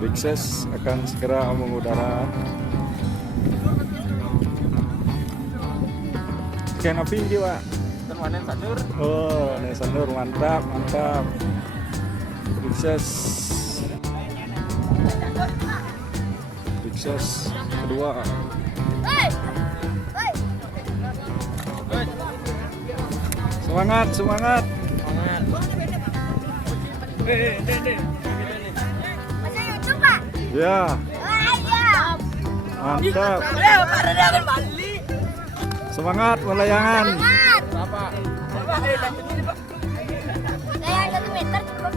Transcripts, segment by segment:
Big Size akan segera mengudara. Ikan api ini Pak. Ikan wanen sanur. Oh, wanen sanur, mantap, mantap. Big Size. Big Size kedua. Semangat, semangat. Masih YouTube, Pak? Ya, Wah, iya. mantap. Rareangon Bali. Semangat melayangan. Semangat. Berapa? Layang 1 meter cukup.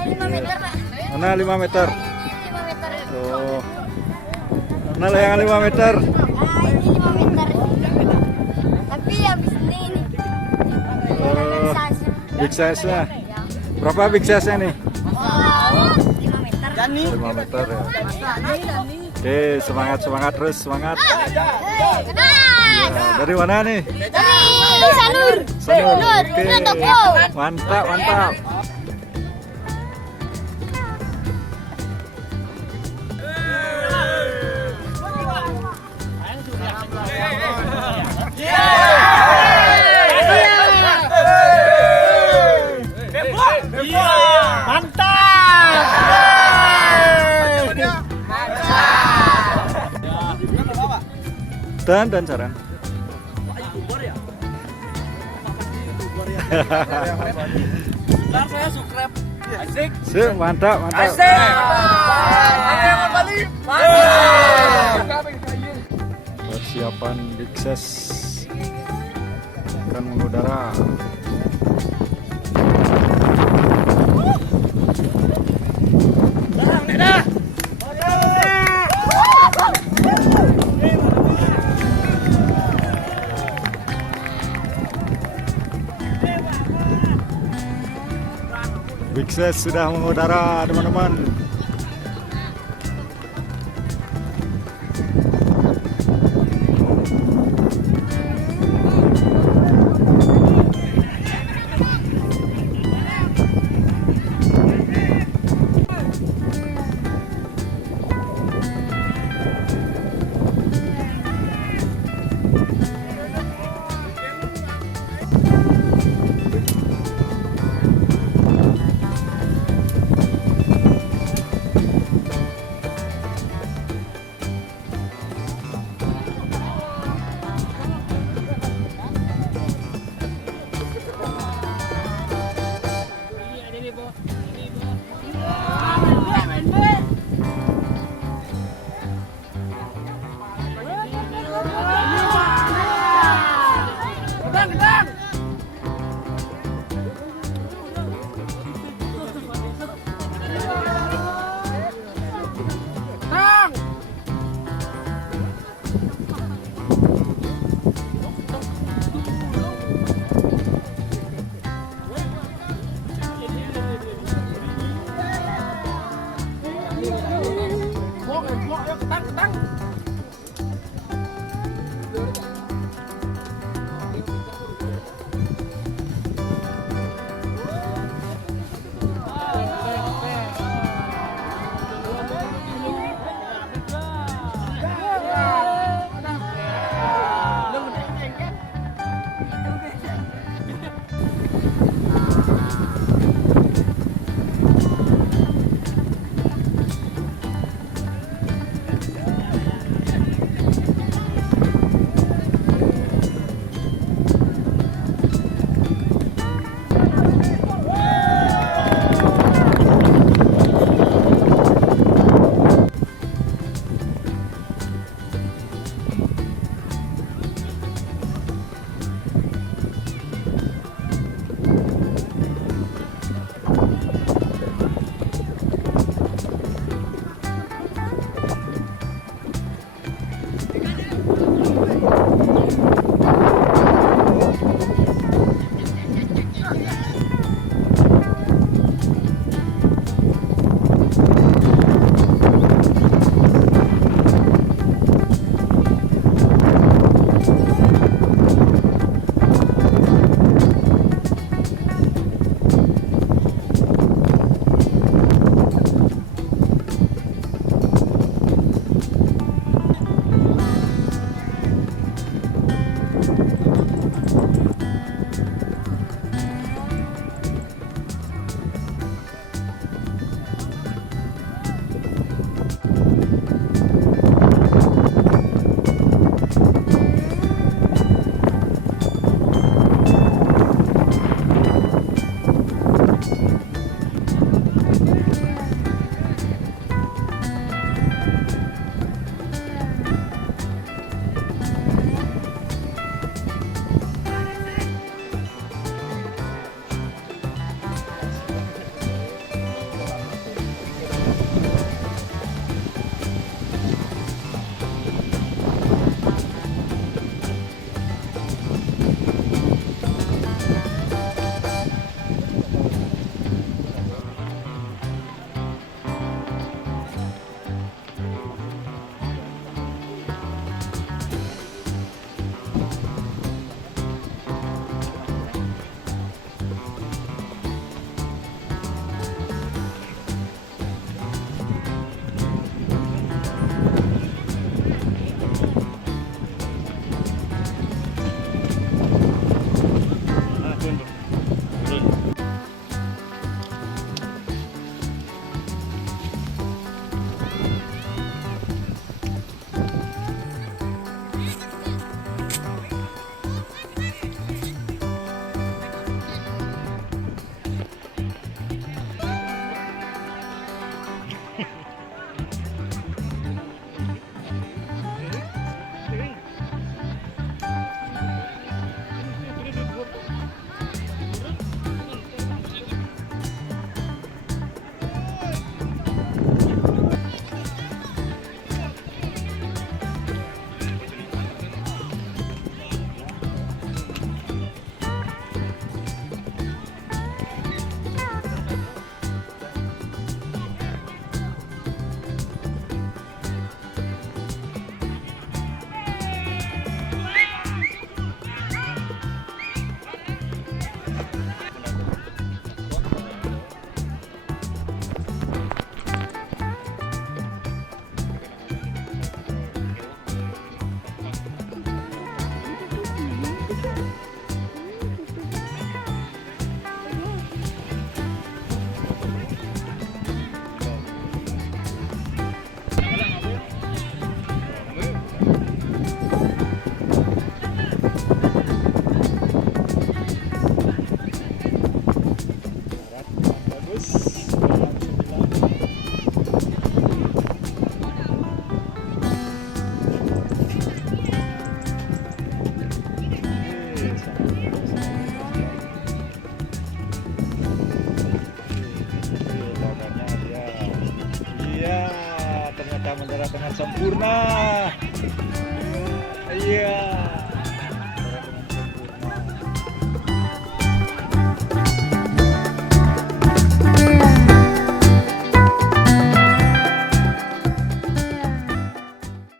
5 meter, Pak. Mana 5 meter? 5 meter. Oh. Mana layangan 5 meter? Nah, ini 5 meter. Tapi habis ini Oh, big size nya. ya. Berapa big size nya nih? 5 meter. 5 meter ya. Oke, semangat semangat terus semangat. Ya, dari mana nih? Dari Sanur. Sanur. Sanur. Oke. Itu toko. Mantap, mantap. Dan cara. Saya subscribe. Asik. Sip, mantap, mantap. Asik. Rareangon Bali. Persiapan Big Size akan mengudara. Big Size sudah mengudara, teman-teman. menyerah dengan sempurna. Iya.